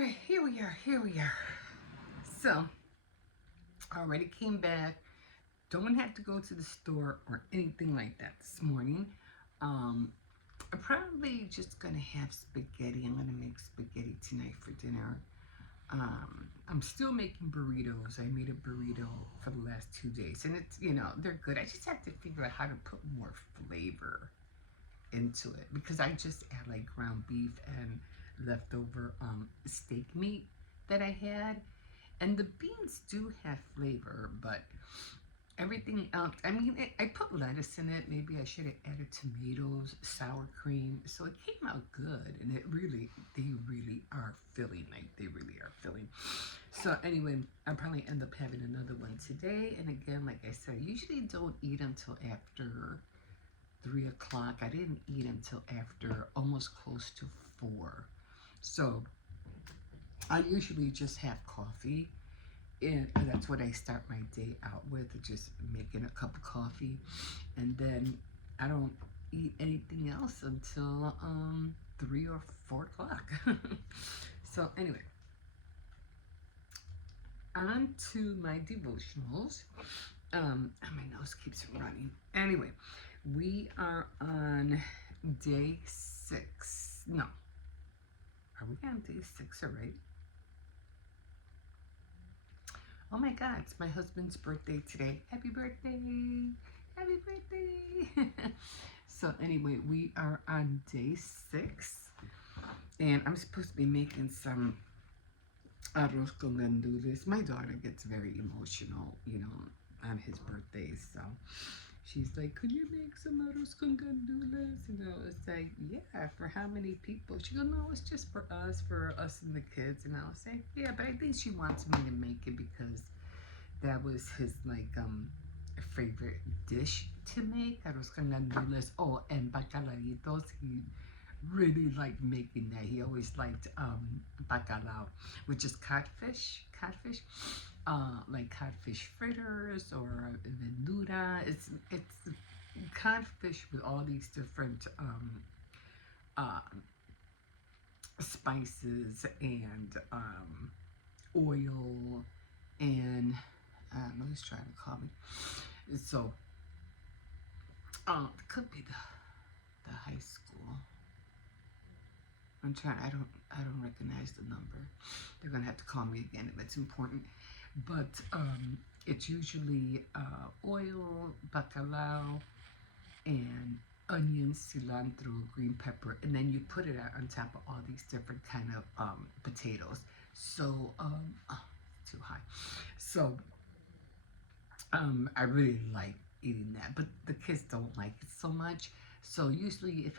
right, here we are. So, I already came back. Don't have to go to the store or anything like that this morning. Um, I'm probably just gonna have spaghetti. I'm gonna make spaghetti tonight for dinner. I'm still making burritos. I made a burrito for the last 2 days, and they're good. I just have to figure out how to put more flavor into it because I just add like ground beef and leftover steak meat that I had. And the beans do have flavor, but everything else, I mean, I put lettuce in it. Maybe I should have added tomatoes, sour cream. So it came out good. And they really are filling. Like, they really are filling. So anyway, I'll probably end up having another one today. And again, like I said, I usually don't eat until after 3 o'clock. I didn't eat until after almost close to 4. So I usually just have coffee, and that's what I start my day out with, just making a cup of coffee, and then I don't eat anything else until 3 or 4 o'clock. So anyway, on to my devotionals. My nose keeps running. Anyway, we are on day 6. No, are we on day 6 already? Oh my God, it's my husband's birthday today. Happy birthday! Happy birthday! So anyway, we are on day 6, and I'm supposed to be making some arroz con gandules. My daughter gets very emotional, on his birthday, so she's like, "Could you make some arroz con gandules?" It's like, "Yeah, for how many people?" She goes, "No, it's just for us and the kids." And I'll say, "Yeah, but I think she wants me to make it because that was his favorite dish to make. Arroz con gandules. Oh, and bacalaitos. He really liked making that. He always liked bacalao, which is catfish, like catfish fritters or verdura. It's codfish with all these different uh, spices and oil and who's trying to call me. So it could be the high school. I'm trying. I don't recognize the number. They're gonna have to call me again if it's important. But it's usually oil, bacalao, and onions, cilantro, green pepper, and then you put it on top of all these different kind of potatoes. So too high. So I really like eating that, but the kids don't like it so much. So usually, if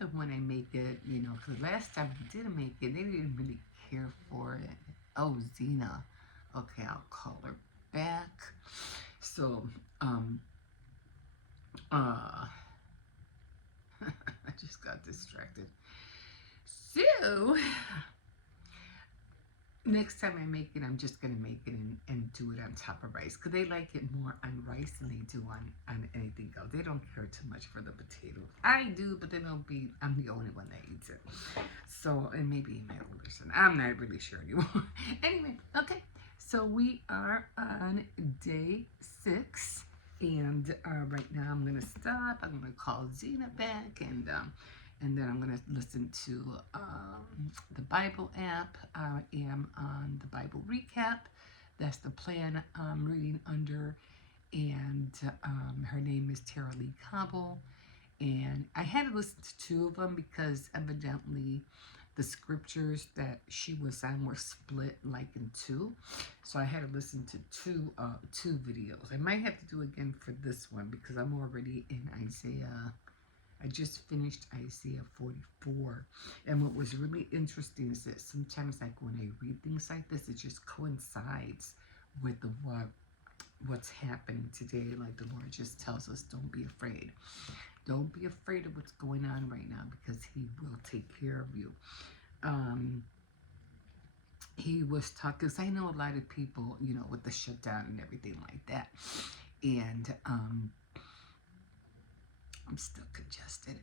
and when I make it, because last time I didn't make it, they didn't really care for it. Oh, Zena. Okay, I'll call her back. So, uh, I just got distracted. So, next time I make it, I'm just gonna make it and do it on top of rice because they like it more on rice than they do on anything else. They don't care too much for the potatoes. I do, but I'm the only one that eats it. So, and maybe my older son. I'm not really sure anymore. Anyway, okay. So we are on day 6, and right now I'm gonna stop. I'm gonna call Zena back, and then I'm going to listen to the Bible app. I am on the Bible recap. That's the plan I'm reading under. And her name is Tara Lee Cobble. And I had to listen to 2 of them because evidently the scriptures that she was on were split like in 2. So I had to listen to two videos. I might have to do again for this one because I'm already in Isaiah. I just finished Isaiah 44. And what was really interesting is that sometimes, like, when I read things like this, it just coincides with what's happening today. Like, the Lord just tells us, don't be afraid. Don't be afraid of what's going on right now because he will take care of you. He was talking, because I know a lot of people, with the shutdown and everything like that. And I'm still congested,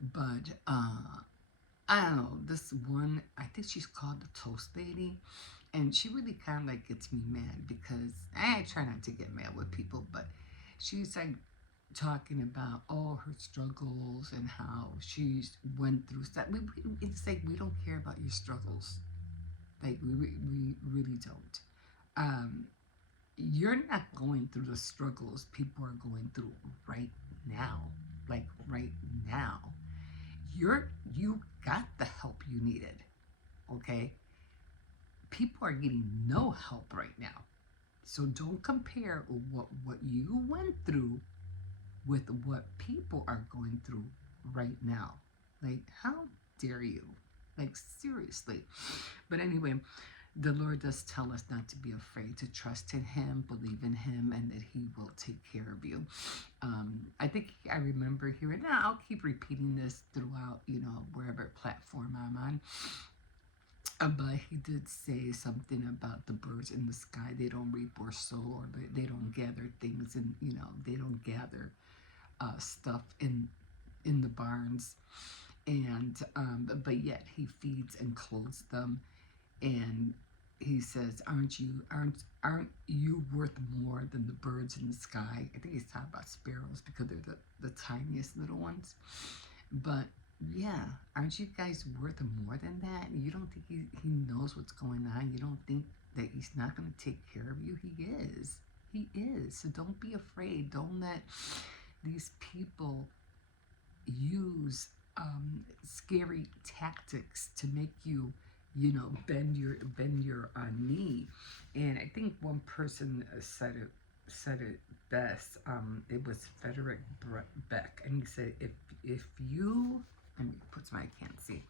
but I don't know, this one, I think she's called the Toast Lady, and she really kind of like gets me mad because I try not to get mad with people, but she's like talking about all her struggles and how she's went through stuff. It's like we don't care about your struggles. Like we really don't. Um, you're not going through the struggles people are going through right now. Like right now, you got the help you needed. Okay, people are getting no help right now. So don't compare what you went through with what people are going through right now. Like, how dare you? Like, seriously. But anyway, the Lord does tell us not to be afraid, to trust in Him, believe in Him, and that He will take care of you. I think I remember hearing, now I'll keep repeating this throughout, wherever platform I'm on. But he did say something about the birds in the sky. They don't reap or sow, or they don't gather things, and they don't gather stuff in the barns. And but yet he feeds and clothes them. And he says, aren't you worth more than the birds in the sky? I think he's talking about sparrows because they're the tiniest little ones. But yeah, aren't you guys worth more than that? You don't think he knows what's going on? You don't think that he's not going to take care of you? He is. He is. So don't be afraid. Don't let these people use scary tactics to make you, bend your knee. And I think one person said it best. It was Frederick Beck, and he said, if you, let me put my, I can't see.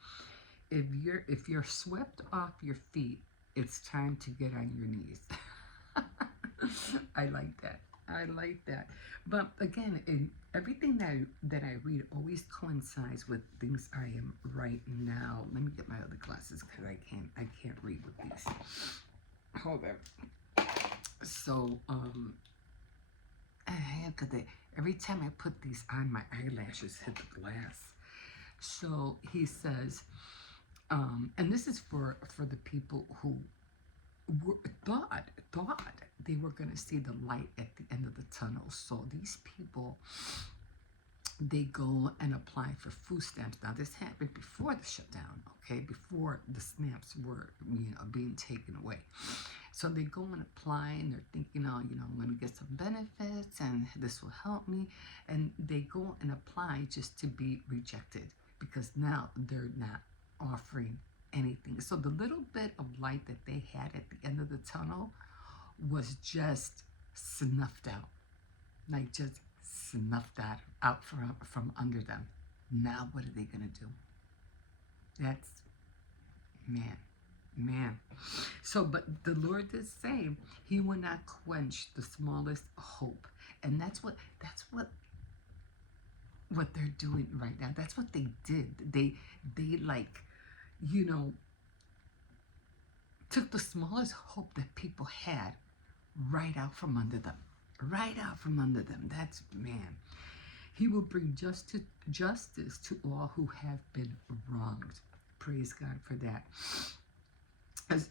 If you're swept off your feet, it's time to get on your knees. I like that. I like that. But again, in everything that I read always coincides with things I am right now. Let me get my other glasses because I can't read with these. Hold on. So every time I put these on, my eyelashes hit the glass. So he says, and this is for the people who thought they were going to see the light at the end of the tunnel. So these people, they go and apply for food stamps. Now this happened before the shutdown, okay, before the stamps were being taken away. So they go and apply, and they're thinking, oh, I'm going to get some benefits and this will help me. And they go and apply just to be rejected because now they're not offering anything. So the little bit of light that they had at the end of the tunnel was just snuffed out. Like just snuffed out from under them. Now what are they going to do? That's, man. So, but the Lord did say He will not quench the smallest hope. And that's what they're doing right now. That's what they did. They like, took the smallest hope that people had right out from under them. Right out from under them. That's, man. He will bring justice to all who have been wronged. Praise God for that.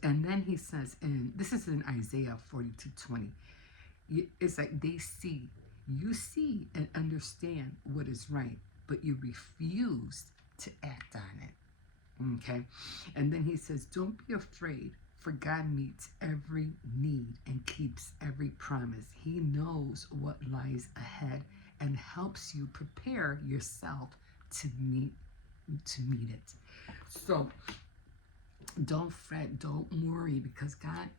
And then he says, and this is in Isaiah 42:20. It's like you see and understand what is right, but you refuse to act on it. Okay? And then he says, don't be afraid, for God meets every need and keeps every promise. He knows what lies ahead and helps you prepare yourself to meet it. So don't fret, don't worry, because God,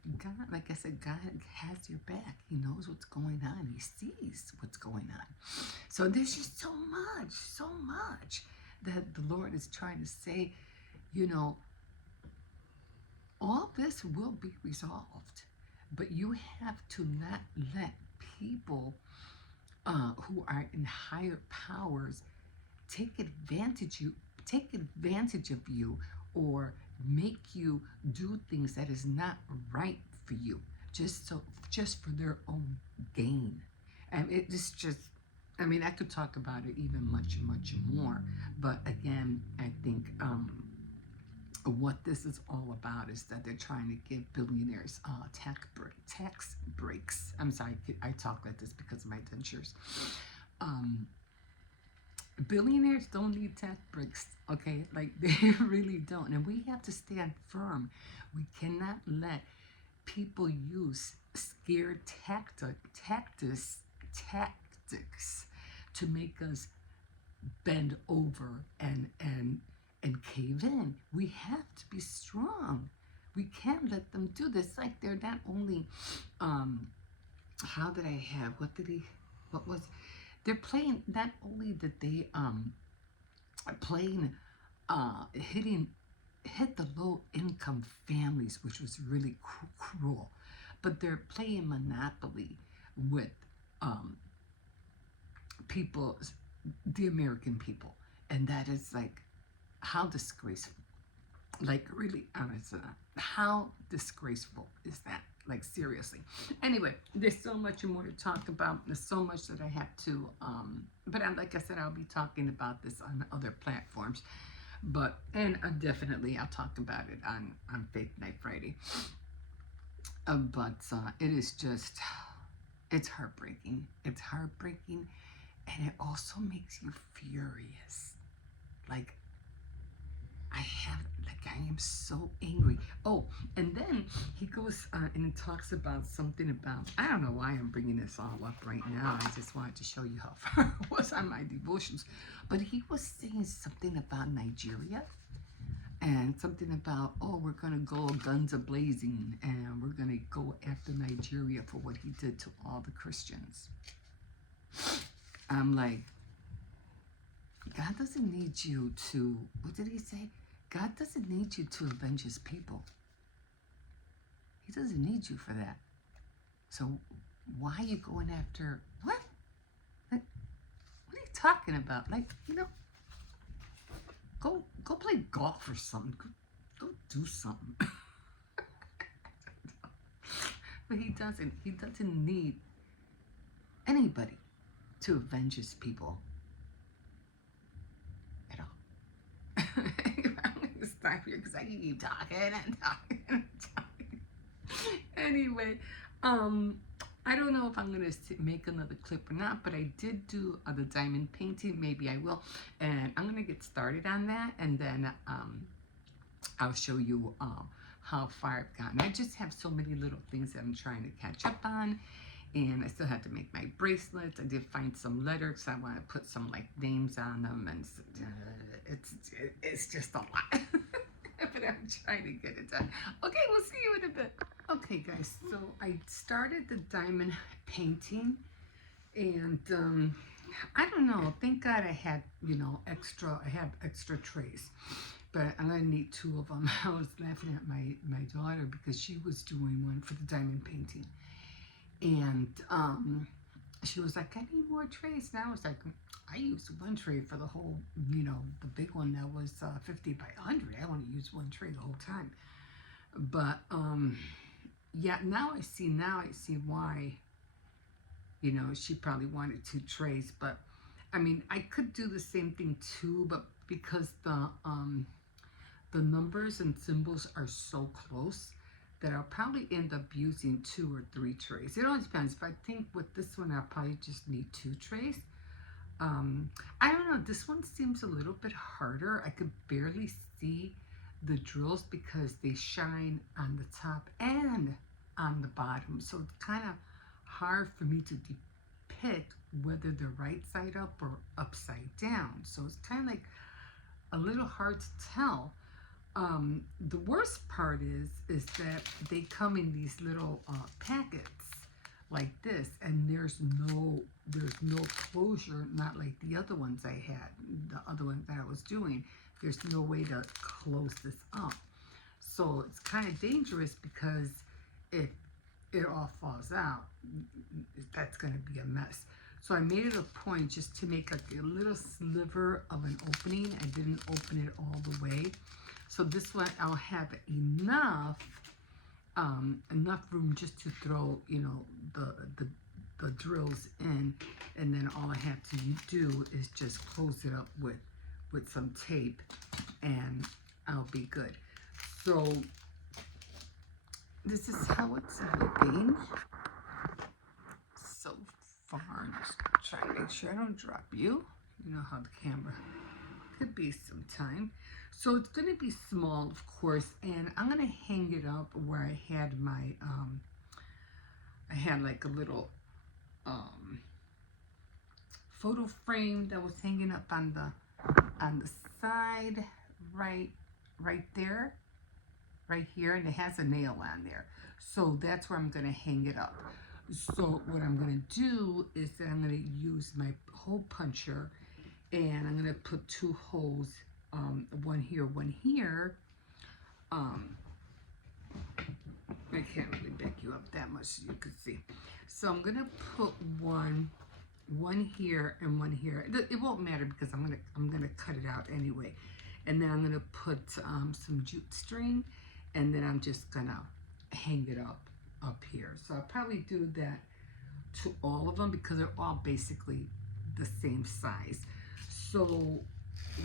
like I said, God has your back. He knows what's going on. He sees what's going on. So there's just so much that the Lord is trying to say, all this will be resolved, but you have to not let people who are in higher powers take advantage of you, or make you do things that is not right for you, just for their own gain. And it's just, I could talk about it even much more, but again, I think what this is all about is that they're trying to give billionaires tax breaks. I'm sorry, I talk like this because of my dentures. Um, Billionaires don't need tax breaks, okay? Like they really don't. And we have to stand firm. We cannot let people use scared tactics to make us bend over and cave in. We have to be strong. We can't let them do this. Like they're not only how did I have what was they're playing, not only that they are playing hitting hit the low income families, which was really cruel, but they're playing monopoly with um people, the American people, and that is like how disgraceful. Like really honest, how disgraceful is that? Like seriously. Anyway, there's so much more to talk about. There's so much that I have to but like I said, I'll be talking about this on other platforms. But and definitely I'll talk about it on Faith Night Friday. But it is just, it's heartbreaking. It's heartbreaking, and it also makes you furious. Like I am so angry. Oh, and then he goes and he talks about something about, I don't know why I'm bringing this all up right now. I just wanted to show you how far I was on my devotions. But he was saying something about Nigeria and something about, oh, we're going to go guns a-blazing and we're going to go after Nigeria for what he did to all the Christians. I'm like, God doesn't need you to, what did he say? God doesn't need you to avenge his people. He doesn't need you for that. So why are you going after, what? Like, what are you talking about? Like, go play golf or something. Go do something. But he doesn't need anybody to avenge his people at all. I'm gonna stop here because I can keep talking and talking and talking. Anyway, I don't know if I'm gonna make another clip or not, but I did do the diamond painting. Maybe I will, and I'm gonna get started on that, and then I'll show you how far I've gotten. I just have so many little things that I'm trying to catch up on, and I still have to make my bracelets. I did find some letters. I want to put some like names on them, and it's just a lot. But I'm trying to get it done. Okay, we'll see you in a bit. Okay, guys, so I started the diamond painting, and I don't know. Thank God I had, I have extra trays, but I'm gonna need 2 of them. I was laughing at my daughter because she was doing one for the diamond painting, and she was like, I need more trays. And I was like, I used 1 tray for the whole, the big one that was 50 by 100. I only used 1 tray the whole time. But yeah, now I see why, she probably wanted 2 trays. But I mean, I could do the same thing too, but because the numbers and symbols are so close, that I'll probably end up using 2 or 3 trays. It all depends. If I think with this one, I'll probably just need 2 trays. I don't know. This one seems a little bit harder. I could barely see the drills because they shine on the top and on the bottom. So it's kind of hard for me to depict whether they're right side up or upside down. So it's kind of like a little hard to tell. The worst part is that they come in these little packets like this, and there's no closure, not like the other ones I had, the other ones that I was doing. There's no way to close this up. So it's kind of dangerous because if it all falls out, that's going to be a mess. So I made it a point just to make like a little sliver of an opening. I didn't open it all the way. So this one I'll have enough room just to throw, the drills in, and then all I have to do is just close it up with some tape, and I'll be good. So this is how it's looking so far. Just trying to make sure I don't drop you. You know how the camera could be sometime. So it's going to be small, of course, and I'm going to hang it up where I had my, I had like a little photo frame that was hanging up on the side, right there, right here, and it has a nail on there. So that's where I'm going to hang it up. So what I'm going to do is that I'm going to use my hole puncher, and I'm going to put 2 holes, one here, one here. I can't really back you up that much so you can see. So I'm going to put one here and one here. It won't matter because I'm gonna cut it out anyway. And then I'm gonna put some jute string, and then I'm just gonna hang it up here. So I'll probably do that to all of them because they're all basically the same size. So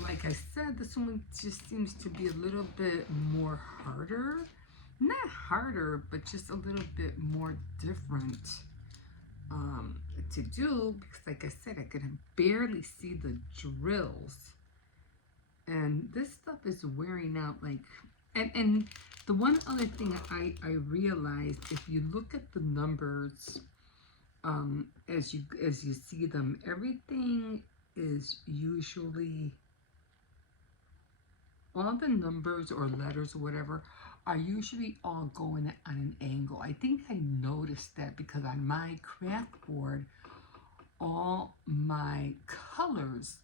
like I said, this one just seems to be a little bit more harder. Not harder, but just a little bit more different to do, because like I said, I can barely see the drills, and this stuff is wearing out. Like, and the one other thing I realized, if you look at the numbers, as you see them, everything is usually, all the numbers or letters or whatever are usually all going on an angle. I think I noticed that because on my craft board, all my colors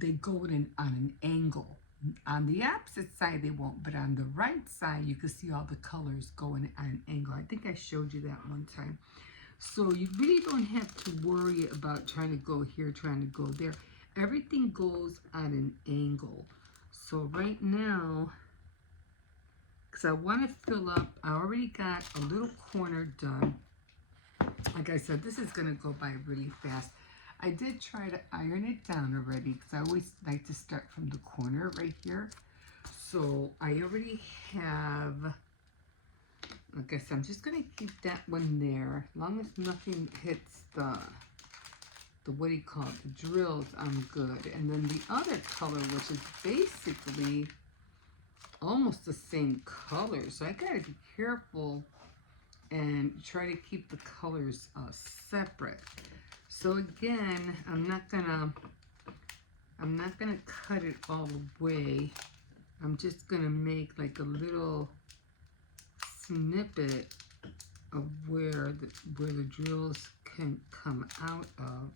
they go in on an angle. On the opposite side they won't, but on the right side you can see all the colors going on an angle. I think I showed you that one time. So you really don't have to worry about trying to go here, trying to go there. Everything goes on an angle. So right now, because I want to fill up, I already got a little corner done. Like I said, this is going to go by really fast. I did try to iron it down already because I always like to start from the corner right here. So I already have, like I said, I'm just going to keep that one there. As long as nothing hits the what do you call it, the drills, I'm good. And then the other color, which is basically almost the same color. So I got to be careful and try to keep the colors separate. So again, I'm not gonna cut it all the way. I'm just gonna make like a little snippet of where the drills can come out of.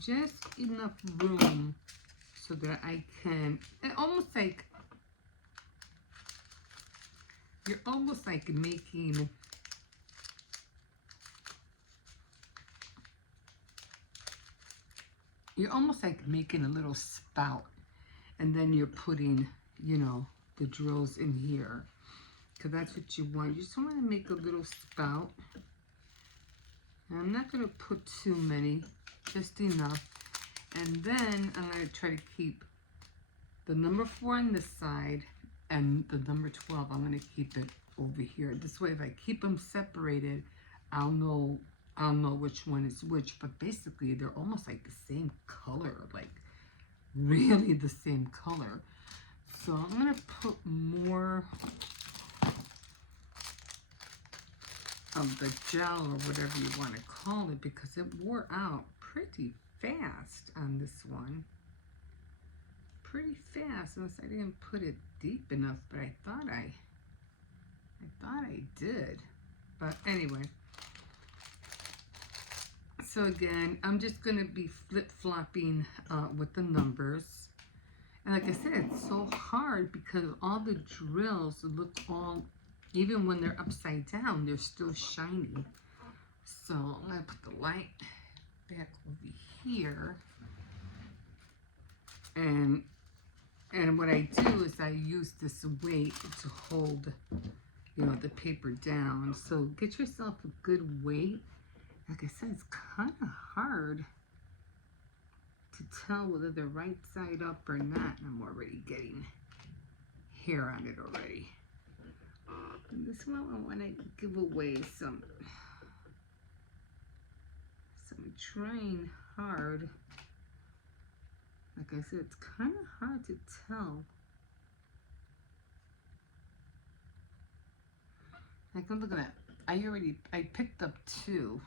Just enough room so that I can, almost like, you're almost like making, a little spout, and then you're putting, you know, the drills in here, because that's what you want. You just want to make a little spout. And I'm not going to put too many, just enough. And then I'm going to try to keep the number 4 on this side, and the number 12, I'm going to keep it over here. This way, if I keep them separated, I'll know which one is which. But basically, they're almost like the same color, like really the same color. So I'm going to put more of the gel or whatever you want to call it, because it wore out pretty fast on this one. Pretty fast, unless I didn't put it deep enough, but I thought I did. But anyway, so again, I'm just going to be flip-flopping with the numbers. And like I said, it's so hard because all the drills look all, even when they're upside down, they're still shiny. So I'm going to put the light back over here. And what I do is I use this weight to hold, you know, the paper down. So get yourself a good weight. Like I said, it's kind of hard to tell whether they're right side up or not. I'm already getting hair on it already. And this one I want to give away some. So I'm trying hard. Like I said, it's kind of hard to tell. Like I'm looking at, I picked up 2.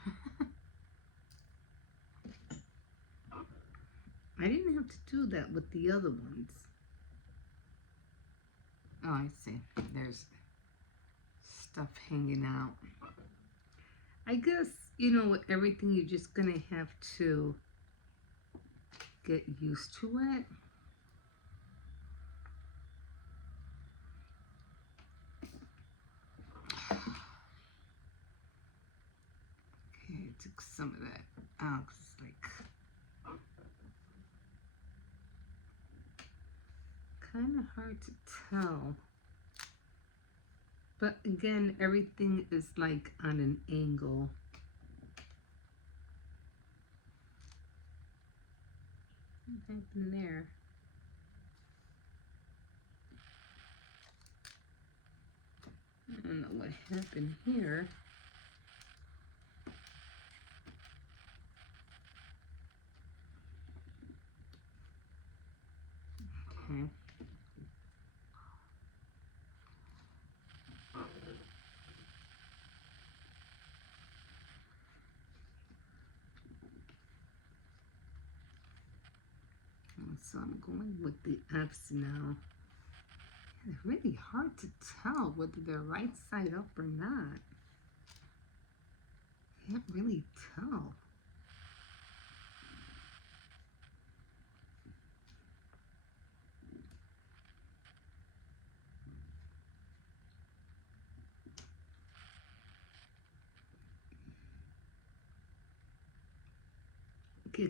I didn't have to do that with the other ones. Oh, I see. There's stuff hanging out. I guess, with everything, you're just going to have to get used to it. Okay, I took some of that out 'cause it's like kind of hard to tell. But again, everything is like on an angle. What happened there? I don't know what happened here. Okay. So I'm going with the F's now. It's really hard to tell whether they're right side up or not. Can't really tell.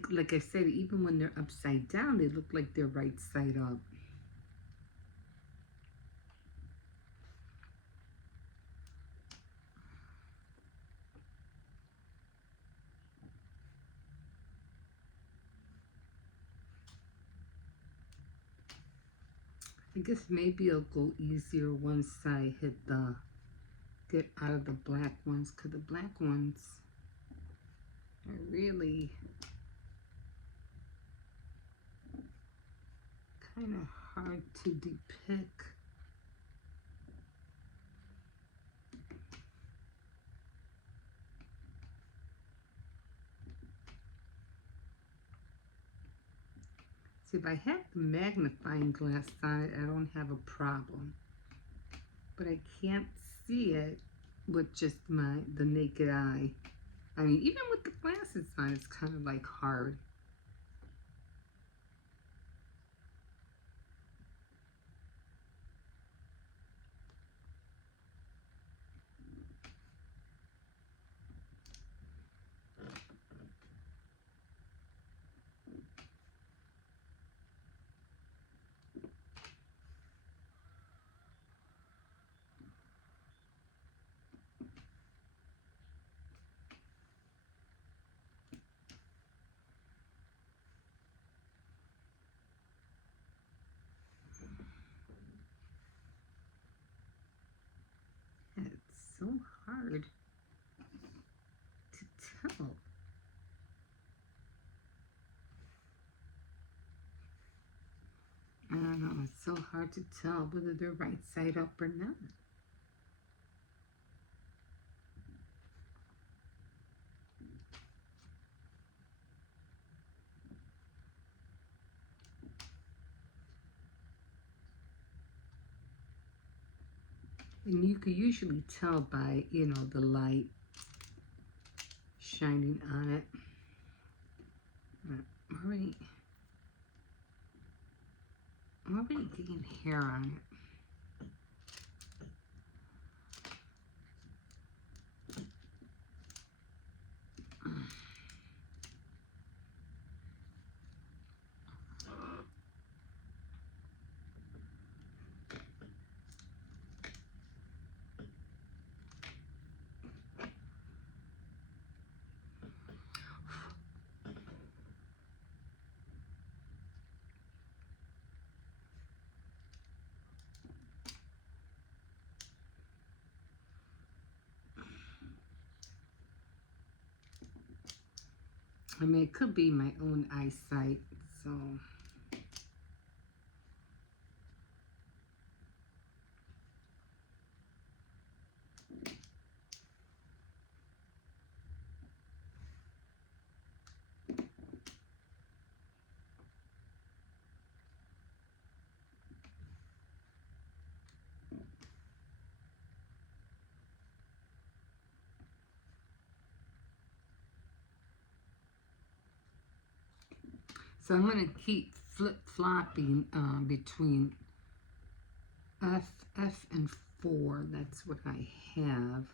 Like I said, even when they're upside down, they look like they're right side up. I guess maybe I'll go easier once I get out of the black ones, because the black ones are really kind of hard to depict. See, if I had the magnifying glass on it, I don't have a problem. But I can't see it with just the naked eye. I mean, even with the glasses on, it's kind of like hard. It's so hard to tell. I don't know, it's so hard to tell whether they're right side up or not. And you can usually tell by, the light shining on it. I'm already getting hair on it. I mean, it could be my own eyesight, so... So I'm going to keep flip-flopping between F and 4. That's what I have.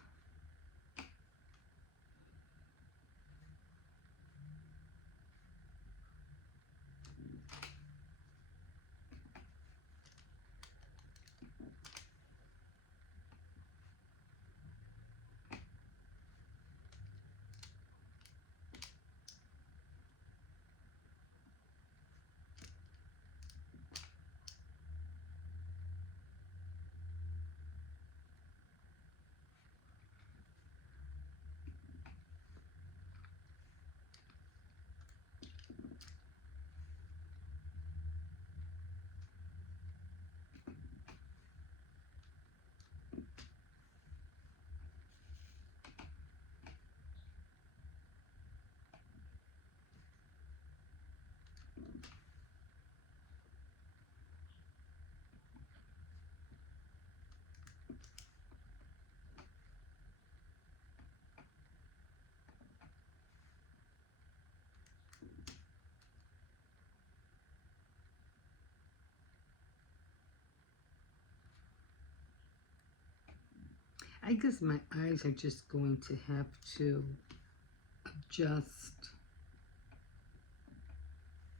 I guess my eyes are just going to have to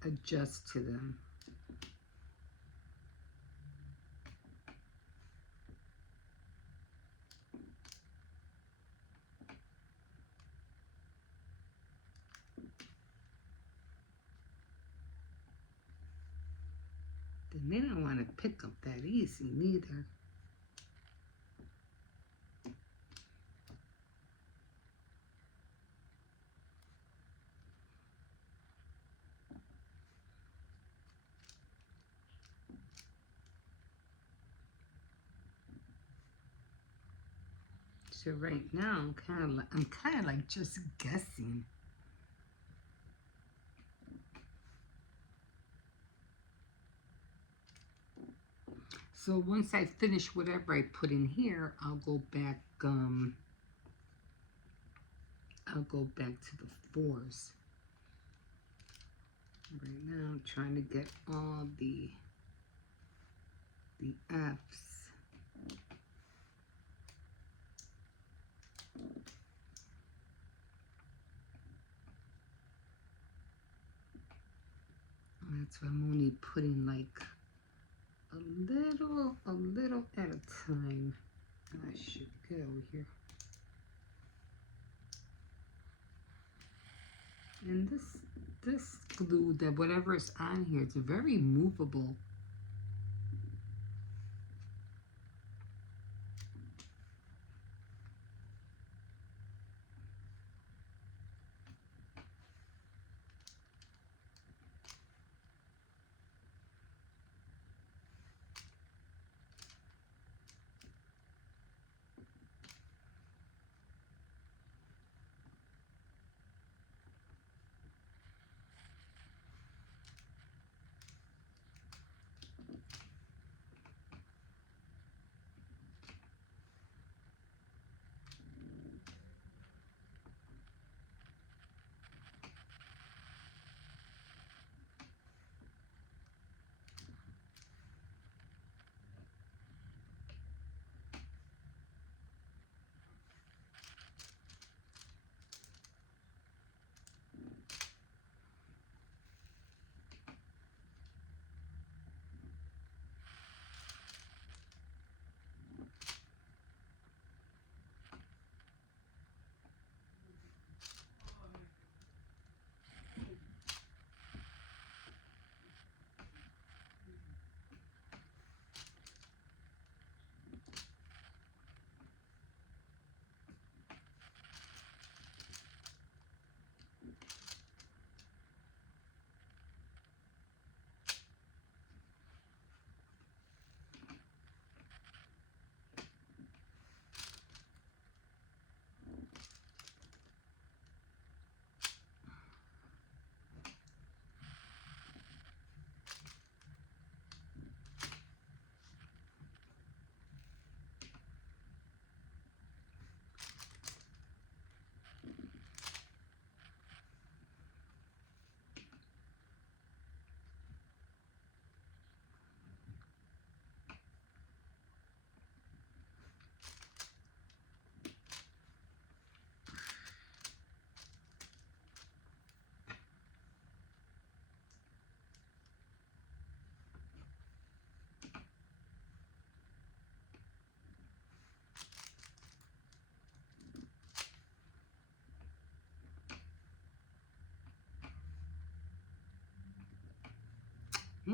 adjust to them. Then they don't want to pick up that easy neither. So right now I'm kind of like just guessing. So once I finish whatever I put in here, I'll go back to the 4s. Right now I'm trying to get all the F's. That's why I'm only putting like a little at a time. I should get over here. And this glue, that whatever is on here, it's very movable.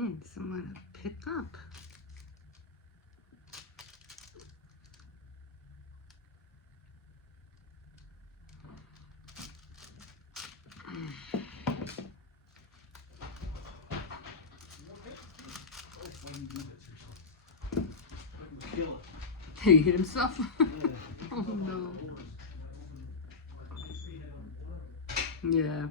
find someone to pick up. He hit himself? Oh no. Yeah.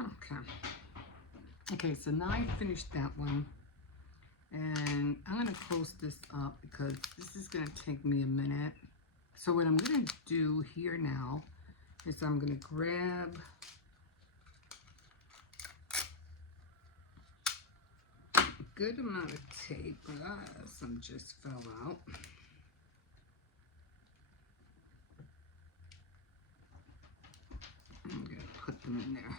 Okay. Okay, so now I finished that one. And I'm going to close this up because this is going to take me a minute. So what I'm going to do here now is I'm going to grab a good amount of tape. Some just fell out. I'm going to put them in there.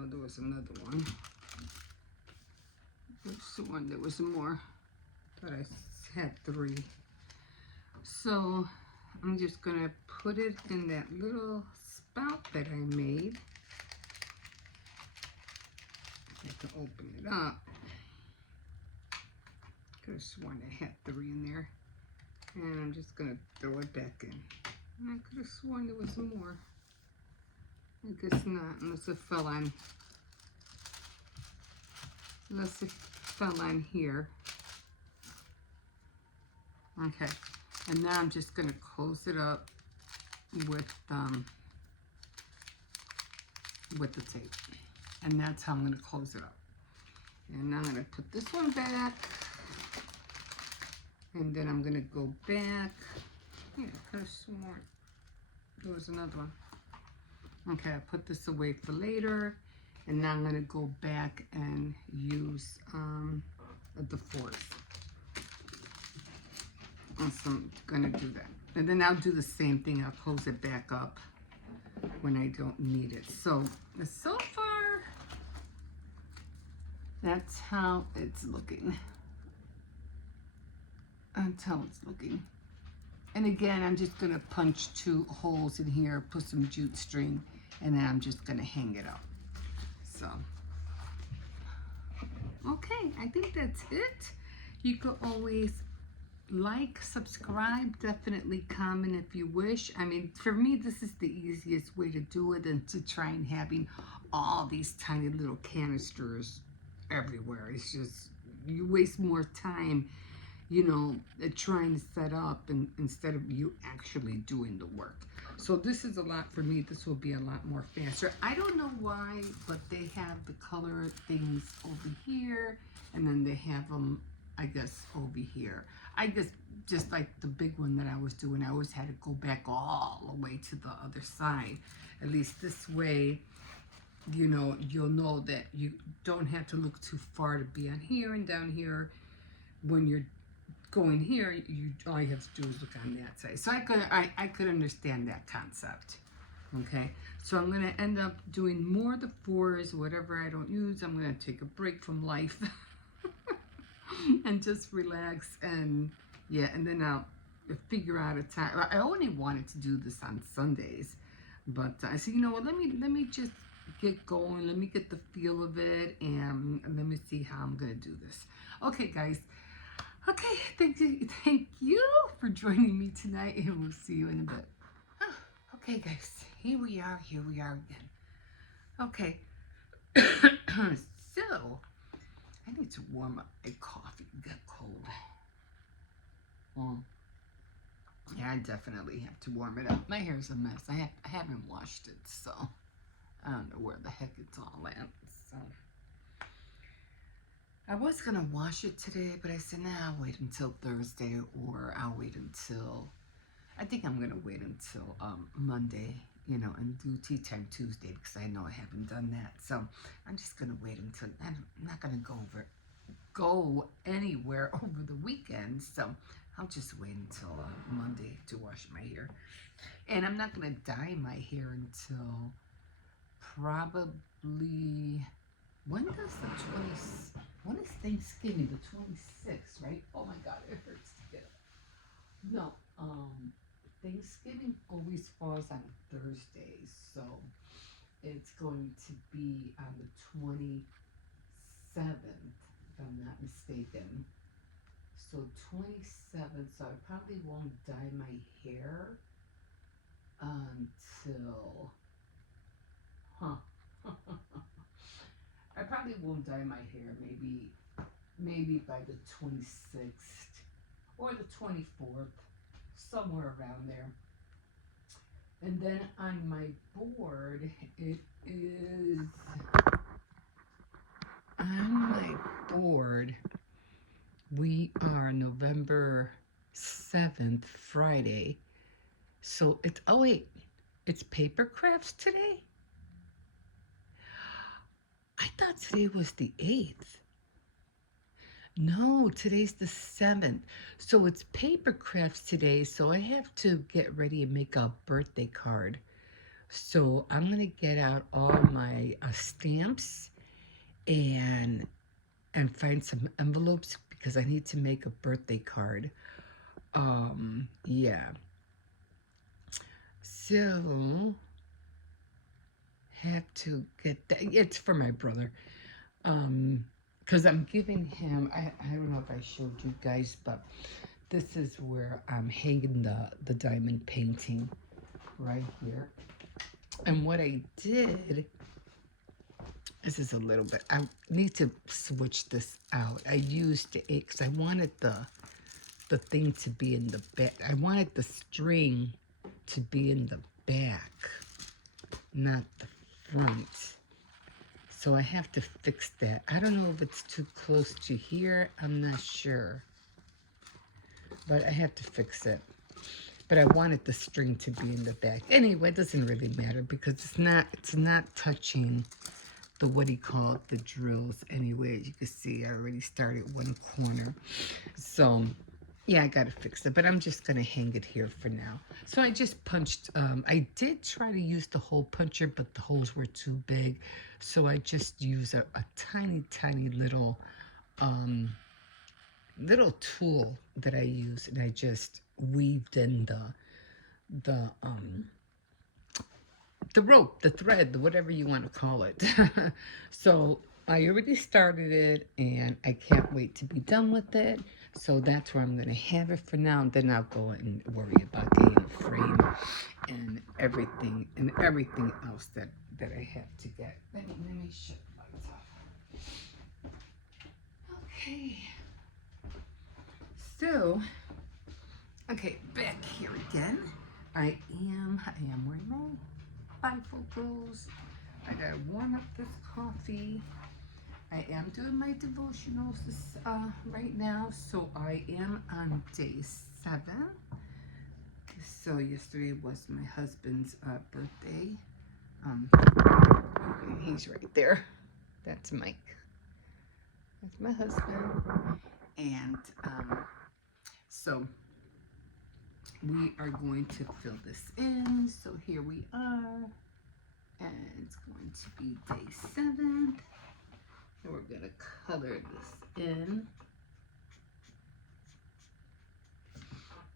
Oh, there was another one. There's the one that was more. Thought I had 3. So I'm just going to put it in that little spout that I made. I can open it up. Could have sworn I had 3 in there. And I'm just going to throw it back in. And I could have sworn there was more. I guess not, unless it fell on. Unless it fell on here. Okay. And now I'm just going to close it up with the tape. And that's how I'm going to close it up. And now I'm going to put this one back. And then I'm going to go back. Yeah, I could have sworn there was another one. Okay, I put this away for later. And now I'm going to go back and use the 4s. And so I'm going to do that. And then I'll do the same thing. I'll close it back up when I don't need it. So far, that's how it's looking. That's how it's looking. And again, I'm just going to punch 2 holes in here, put some jute string, and then I'm just going to hang it up. So, okay, I think that's it. You could always like, subscribe, definitely comment if you wish. I mean, for me, this is the easiest way to do it than to try and having all these tiny little canisters everywhere. It's just, you waste more time, you know, trying to set up and instead of you actually doing the work. So this is a lot for me. This will be a lot more faster. I don't know why, but they have the color things over here, and then they have them, I guess, over here. I guess just like the big one that I was doing, I always had to go back all the way to the other side. At least this way, you know, you'll know that you don't have to look too far to be on here and down here. When you're going here, all you have to do is look on that side. So I could understand that concept. Okay, so I'm going to end up doing more of the 4s. Whatever I don't use, I'm going to take a break from life and just relax. And yeah, and then I'll figure out a time. I only wanted to do this on Sundays, but I said, you know what, let me just get going. Let me get the feel of it, and let me see how I'm going to do this. Okay, guys. Okay, thank you for joining me tonight, and we'll see you in a bit. Okay, guys, here we are again. Okay, so I need to warm up my coffee. It got cold. Well, yeah, I definitely have to warm it up. My hair's a mess. I haven't washed it, so I don't know where the heck it's all at. So I was gonna wash it today, but I said, nah, I'll wait until Thursday, or I'll wait until, I think I'm gonna wait until Monday, and do Tea Time Tuesday because I know I haven't done that. So I'm just gonna wait until I'm not gonna go anywhere over the weekend. So I'll just wait until Monday to wash my hair, and I'm not gonna dye my hair until probably when is Thanksgiving? The 26th, right? Oh my God, it hurts to get up. No, Thanksgiving always falls on Thursday, so it's going to be on the 27th, if I'm not mistaken. So 27th, so I probably won't dye my hair until, huh? I probably won't dye my hair maybe by the 26th or the 24th, somewhere around there. And then on my board, it is on my board. We are November 7th, Friday. So it's, oh wait, it's paper crafts today? I thought today was the 8th. No, today's the 7th. So it's paper crafts today. So I have to get ready and make a birthday card. So I'm going to get out all my stamps and find some envelopes because I need to make a birthday card. Yeah. So have to get that. It's for my brother. Because I'm giving him, I don't know if I showed you guys, but this is where I'm hanging the diamond painting right here. And what I did, this is a little bit, I need to switch this out. I used the 8 because I wanted the thing to be in the back. I wanted the string to be in the back, not the front. So I have to fix that. I don't know if it's too close to here. I'm not sure. But I have to fix it. But I wanted the string to be in the back. Anyway, it doesn't really matter because it's not touching the, what do you call it, the drills. Anyway, as you can see, I already started one corner. So yeah, I gotta fix it, but I'm just gonna hang it here for now. So I just punched, I did try to use the hole puncher, but the holes were too big. So I just use a tiny, tiny little tool that I use, and I just weaved in the rope, the thread, whatever you want to call it. So I already started it, and I can't wait to be done with it. So that's where I'm going to have it for now. And then I'll go and worry about getting a frame and everything else that I have to get. Let me shut the lights off. Okay. So, okay, back here again. I am wearing my bifocals. I gotta warm up this coffee. I am doing my devotionals right now, so I am on day 7. So yesterday was my husband's birthday. He's right there. That's Mike. That's my husband. And so we are going to fill this in. So here we are. And it's going to be day 7. And we're going to color this in.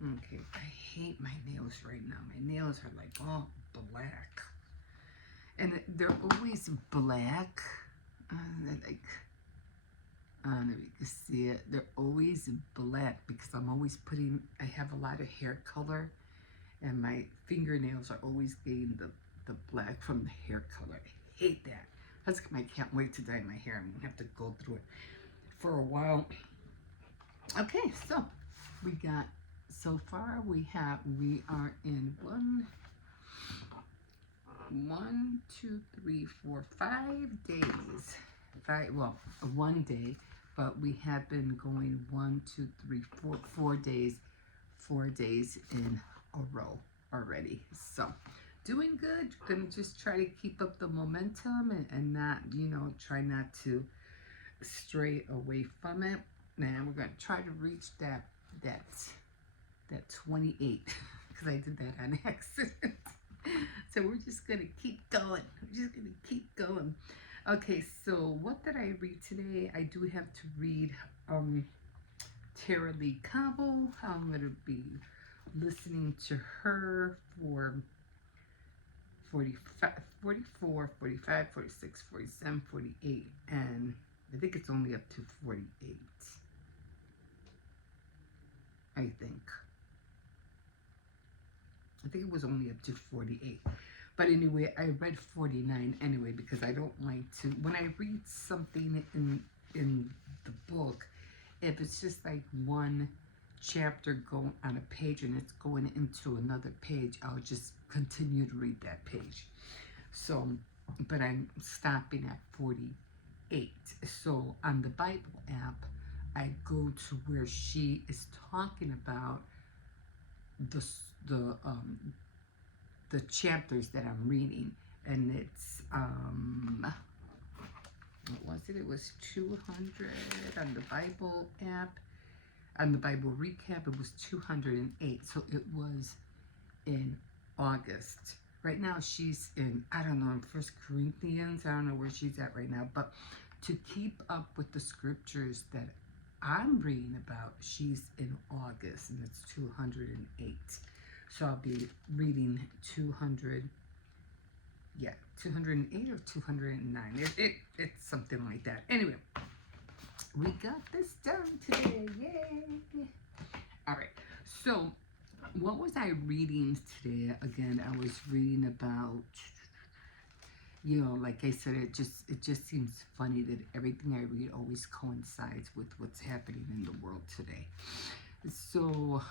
Okay, I hate my nails right now. My nails are like all black. And they're always black. Like, I don't know if you can see it. They're always black because I have a lot of hair color. And my fingernails are always getting the black from the hair color. I hate that. I can't wait to dye my hair. I'm gonna have to go through it for a while. Okay, so so far we are in 5 days. One day, but we have been going 4 days in a row already. So doing good. Gonna just try to keep up the momentum and not, try not to stray away from it. Now we're gonna try to reach that that 28 because I did that on accident. So we're just gonna keep going. We're just gonna keep going. Okay, so what did I read today? I do have to read Tara Lee Cobble. I'm gonna be listening to her for 45, 44, 45, 46, 47, 48, and I think it's only up to 48. I think. I think it was only up to 48. But anyway, I read 49 anyway because I don't like to, when I read something in the book, if it's just like one chapter going on a page and it's going into another page, I'll just continue to read that page. So, but I'm stopping at 48. So on the Bible app, I go to where she is talking about the the chapters that I'm reading, and it's what was it? It was 200 on the Bible app. On the Bible recap, it was 208. So it was in August. Right now she's in, I don't know, in First Corinthians. I don't know where she's at right now, but to keep up with the scriptures that I'm reading about, she's in August, and it's 208. So I'll be reading 208 or 209. It's something like that. Anyway, we got this done today. Yay! All right. So what was I reading today? Again, I was reading about, like I said, it just seems funny that everything I read always coincides with what's happening in the world today. So,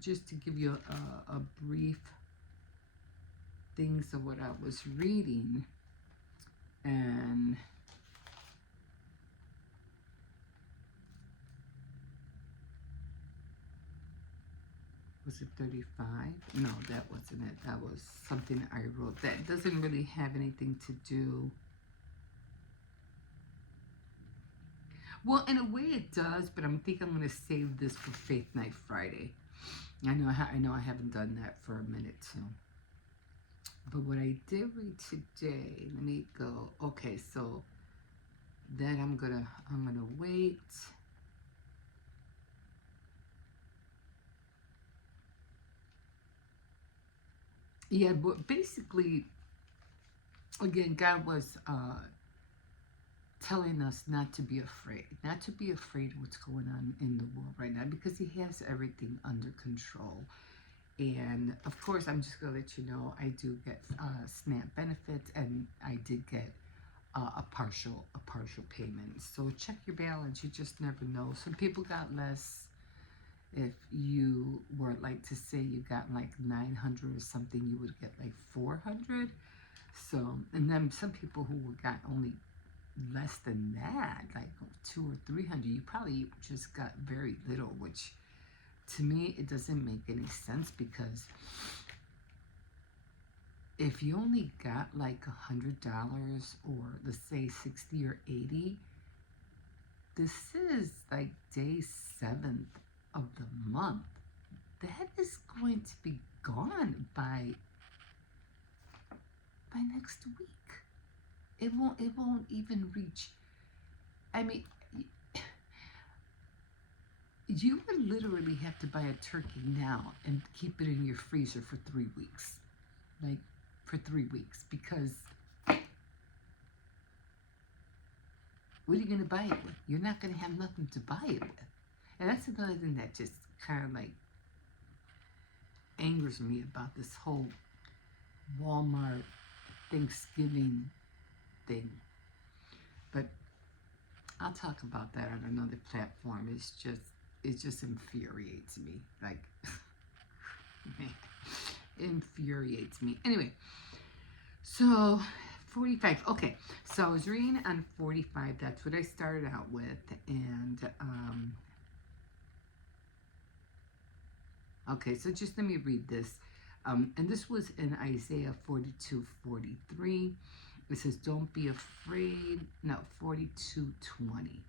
just to give you a brief things of what I was reading, and was it 35? No, that wasn't it. That was something I wrote. That doesn't really have anything to do. Well, in a way it does, but I think I'm going to save this for Faith Night Friday. I know I haven't done that for a minute too. But what I did read today, let me go. Okay, so that I'm gonna wait. Yeah, but basically, again, God was telling us not to be afraid of what's going on in the world right now, because He has everything under control. And of course, I'm just gonna let you know, I do get SNAP benefits, and I did get a partial payment. So check your balance. You just never know. Some people got less. If you were like to say you got like 900 or something, you would get like 400. So, and then some people who got only less than that, like 200 or 300, you probably just got very little, which to me it doesn't make any sense, because if you only got like $100, or let's say 60 or 80, this is like day 7th of the month. That is going to be gone by next week. It won't even reach. I mean, you would literally have to buy a turkey now and keep it in your freezer for 3 weeks. Like, for 3 weeks, because what are you going to buy it with? You're not going to have nothing to buy it with. And that's another thing that just kind of like angers me about this whole Walmart Thanksgiving thing. But I'll talk about that on another platform. It just infuriates me. Like, man, it infuriates me. Anyway, so 45. Okay, so I was reading on 45. That's what I started out with. And, okay, so just let me read this. And this was in Isaiah 42:43. It says, don't be afraid. No, 42:20.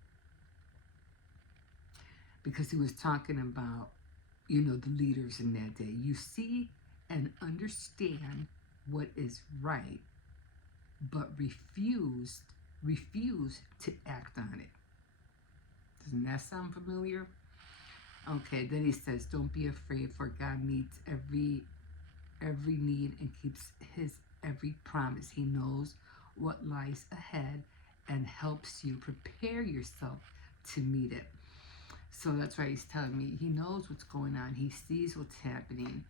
Because he was talking about, the leaders in that day. You see and understand what is right, but refuse to act on it. Doesn't that sound familiar? Okay, then he says, don't be afraid, for God meets every need and keeps his every promise. He knows what lies ahead and helps you prepare yourself to meet it. So that's why he's telling me he knows what's going on. He sees what's happening,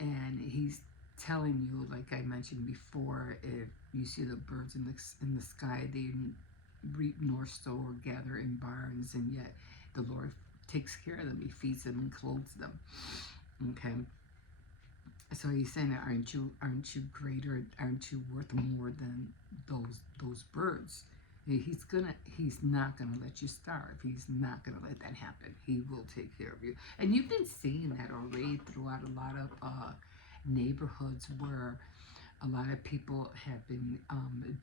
and he's telling you, like I mentioned before, if you see the birds in the sky, they reap nor sow or gather in barns, and yet the Lord takes care of them. He feeds them and clothes them. Okay. So he's saying, aren't you greater? Aren't you worth more than those birds? He's not gonna let you starve. He's not gonna let that happen. He will take care of you. And you've been seeing that already throughout a lot of neighborhoods where a lot of people have been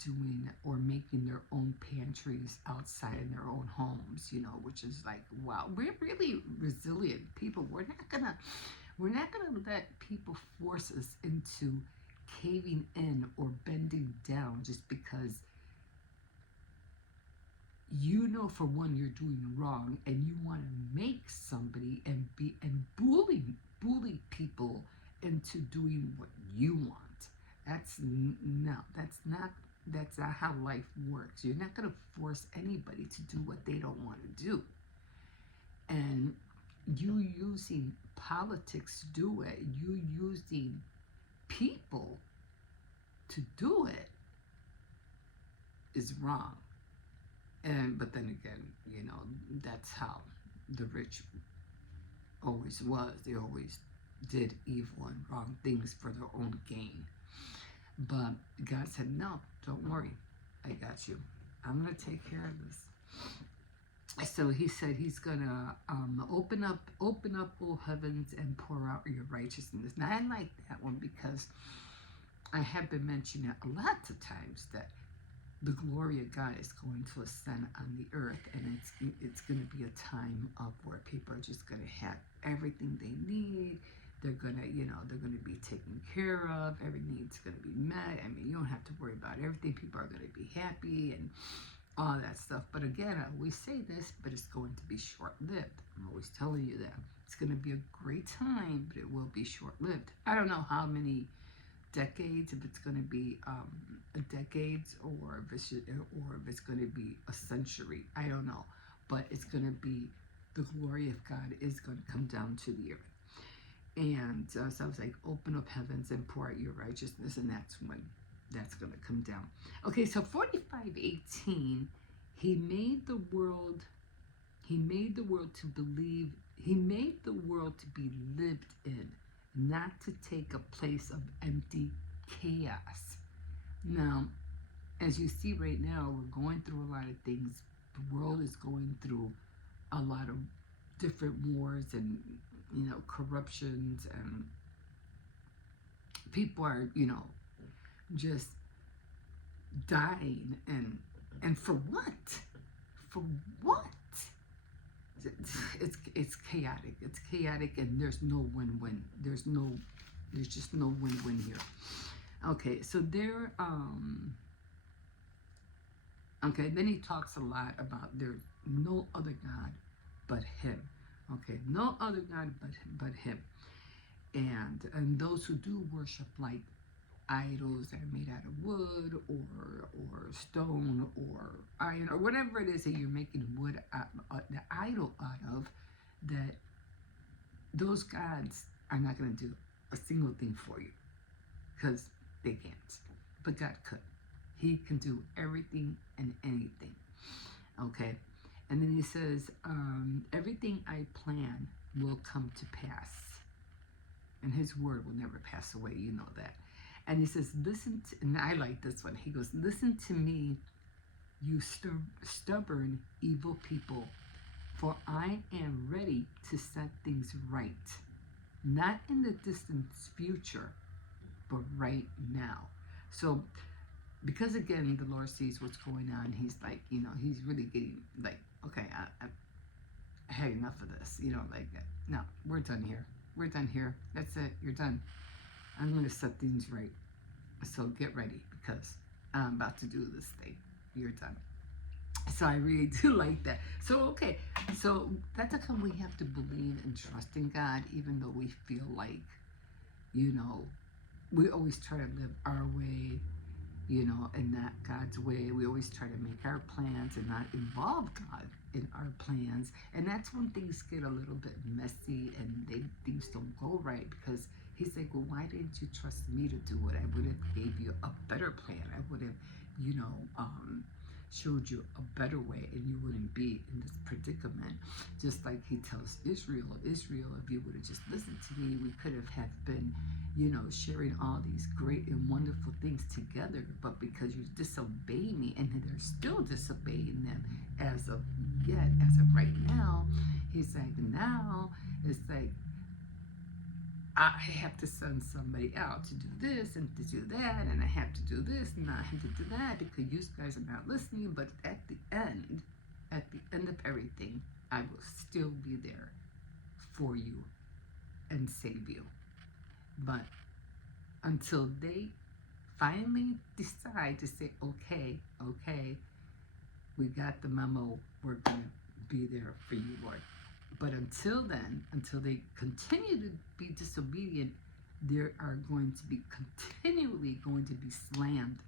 doing or making their own pantries outside in their own homes, which is like, wow, we're really resilient people. We're not gonna let people force us into caving in or bending down just because for one, you're doing wrong, and you want to make somebody and bully people into doing what you want. That's not how life works. You're not going to force anybody to do what they don't want to do. And you using politics to do it, you using people to do it is wrong. But then again, that's how the rich always was. They always did evil and wrong things for their own gain. But God said, no, don't worry. I got you. I'm going to take care of this. So he said he's going to open up, O heavens, and pour out your righteousness. Now, I like that one because I have been mentioning it lots of times that the glory of God is going to ascend on the earth, and it's going to be a time of where people are just going to have everything they need. They're going to be taken care of. Every need's going to be met. I mean, you don't have to worry about everything. People are going to be happy and all that stuff. But again, I always say this, but it's going to be short-lived. I'm always telling you that. It's going to be a great time, but it will be short-lived. I don't know how many decades, if it's going to be decades, or if it's going to be a century. I don't know, but it's going to be, the glory of God is going to come down to the earth. And so I was like, open up heavens and pour out your righteousness, and that's when that's going to come down. Okay, so 45:18, he made the world to believe, he made the world to be lived in, not to take a place of empty chaos. Now, as you see right now, we're going through a lot of things. The world is going through a lot of different wars and, corruptions, and people are, just dying. And for what? For what? It's chaotic. It's chaotic, and there's no win-win. There's just no win-win here. Okay, so okay, then he talks a lot about there's no other God but him. Okay, no other God but him. And those who do worship like idols that are made out of wood or stone or iron or whatever it is that you're making wood the idol out of, that those gods are not going to do a single thing for you, because they can't. But God could. He can do everything and anything. Okay, and then he says, everything I plan will come to pass, and his word will never pass away. You know that. And he says, and I like this one. He goes, listen to me, you stubborn, evil people, for I am ready to set things right. Not in the distant future, but right now. So because again, the Lord sees what's going on. He's like, he's really getting like, okay, I had enough of this. Like, no, we're done here. We're done here. That's it. You're done. I'm going to set things right. So get ready because I'm about to do this thing. You're done. So I really do like that. So, okay. So that's how come we have to believe and trust in God, even though we feel like, you know, we always try to live our way, and not God's way. We always try to make our plans and not involve God in our plans. And that's when things get a little bit messy and things don't go right because he's like, well, why didn't you trust me to do it? I would have gave you a better plan. I would have, showed you a better way and you wouldn't be in this predicament. Just like he tells Israel, if you would have just listened to me, we could have been, sharing all these great and wonderful things together. But because you disobey me, and they're still disobeying them as of right now, he's like, now it's like, I have to send somebody out to do this and to do that, and I have to do this and I have to do that because you guys are not listening. But at the end of everything, I will still be there for you and save you. But until they finally decide to say, okay, we got the memo, we're going to be there for you, Lord. But until then, until they continue to be disobedient, there are going to be continually going to be slammed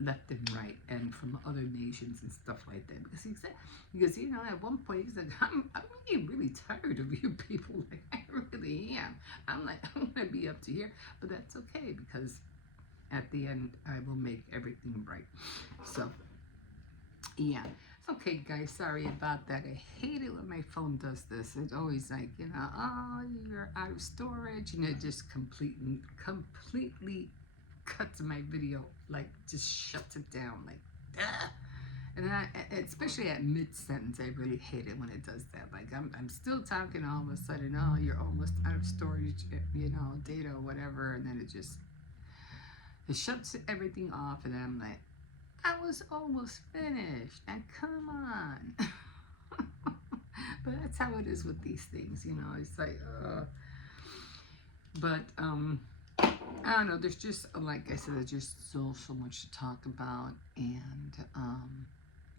left and right, and from other nations and stuff like that. Because he said, at one point he's like, I'm getting really tired of you people. Like, I really am. I'm like, I want to be up to here, but that's okay because at the end I will make everything right. So yeah. Okay, guys, sorry about that. I hate it when my phone does this. It's always like, oh, you're out of storage, and it just completely cuts my video, like just shuts it down, like, ugh. And especially at mid-sentence, I really hate it when it does that. Like, I'm still talking, all of a sudden, oh, you're almost out of storage, data or whatever, and then it shuts everything off, and I'm like, I was almost finished, and come on. But that's how it is with these things, it's like, but I don't know, there's just, like I said, there's just so much to talk about. And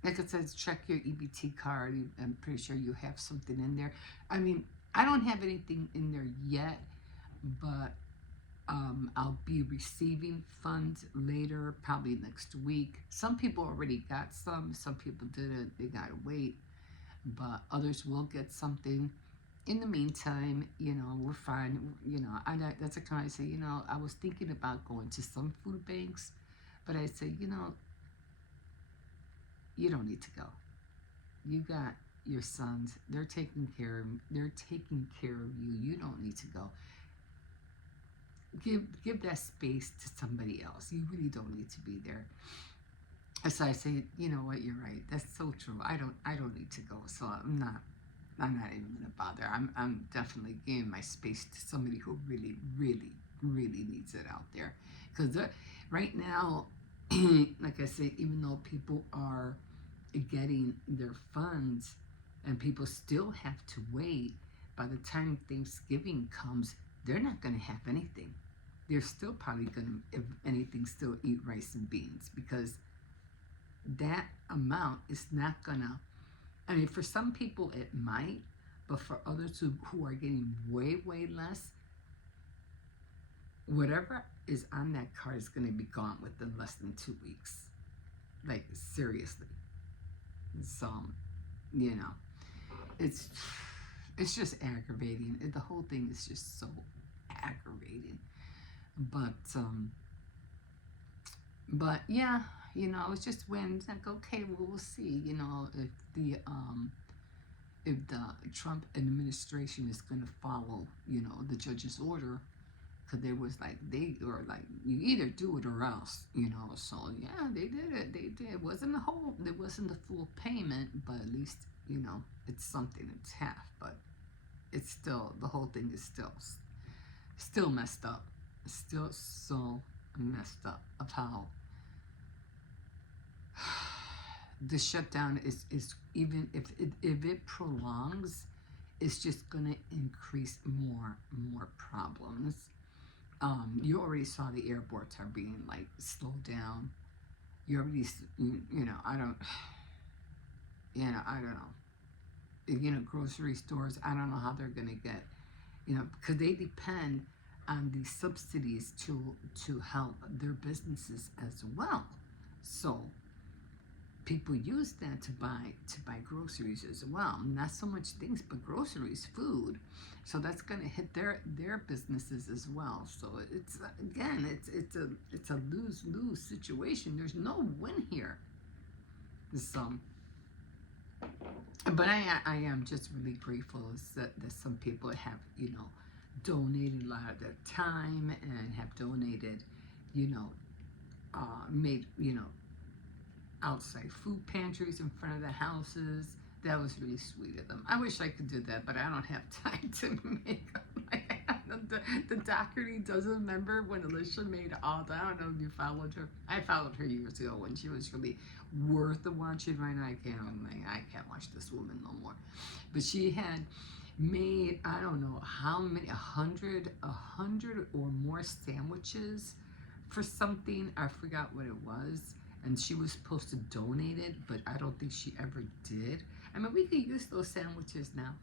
like it says, check your EBT card. I'm pretty sure you have something in there. I mean, I don't have anything in there yet, but I'll be receiving funds later, probably next week. Some people already got some people didn't, they gotta wait, but others will get something. In the meantime, we're fine. That's a kind of say, I was thinking about going to some food banks, but I say, you don't need to go. You got your sons, they're taking care of you. You don't need to go. Give that space to somebody else. You really don't need to be there. So I say, you know what, you're right. That's so true. I don't need to go. So I'm not even gonna bother. I'm definitely giving my space to somebody who really needs it out there. Because right now, like I said, even though people are getting their funds and people still have to wait, by the time Thanksgiving comes, they're not gonna have anything. They're still probably gonna, if anything, still eat rice and beans, because that amount is not gonna, I mean, for some people it might, but for others who are getting way less, whatever is on that card is going to be gone within less than 2 weeks. Like, seriously. So, it's just aggravating. The whole thing is just so aggravating. But yeah, it's just when it's like, okay, well, we'll see, if the Trump administration is going to follow, the judge's order, because they were like, you either do it or else, so yeah, they did it. It wasn't the full payment, but at least, it's something. It's half, but it's still, the whole thing is still messed up. still so messed up of how the shutdown is even if it prolongs, it's just going to increase more problems. You already saw the airports are being like slowed down. You already, I don't, I don't know. Grocery stores, I don't know how they're going to get, because they depend on these subsidies to help their businesses as well. So people use that to buy groceries as well. Not so much things, but groceries, food. So that's going to hit their businesses as well. So it's again, it's a lose situation. There's no win here. So, but I am just really grateful that some people have donated a lot of their time and have donated, made outside food pantries in front of the houses. That was really sweet of them. I wish I could do that, but I don't have time to make the Doherty doesn't remember when Alicia made all that. I don't know if you followed her. I followed her years ago when she was really worth the watching. Right now, I can't watch this woman no more. But she had made, I don't know how many, a hundred or more sandwiches for something. I forgot what it was. And she was supposed to donate it, but I don't think she ever did. I mean, we could use those sandwiches now.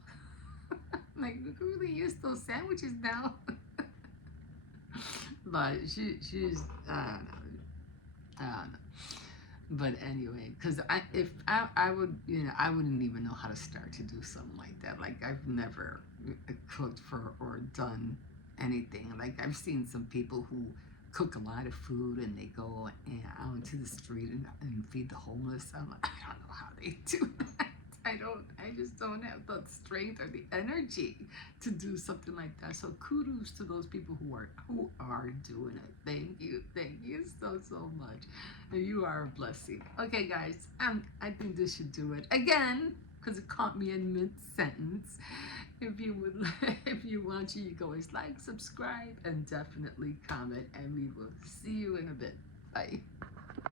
Like, we could really use those sandwiches now. But she's, I don't know. I don't know. But anyway, because I would, I wouldn't even know how to start to do something like that. Like, I've never cooked for or done anything. Like, I've seen some people who cook a lot of food and they go out into the street and feed the homeless. I'm like, I don't know how they do that. I just don't have the strength or the energy to do something like that. So kudos to those people who are doing it. Thank you so much. And you are a blessing. Okay, guys, I think this should do it again because it caught me in mid-sentence. If you would, if you want to, you can always like, subscribe, and definitely comment. And we will see you in a bit. Bye.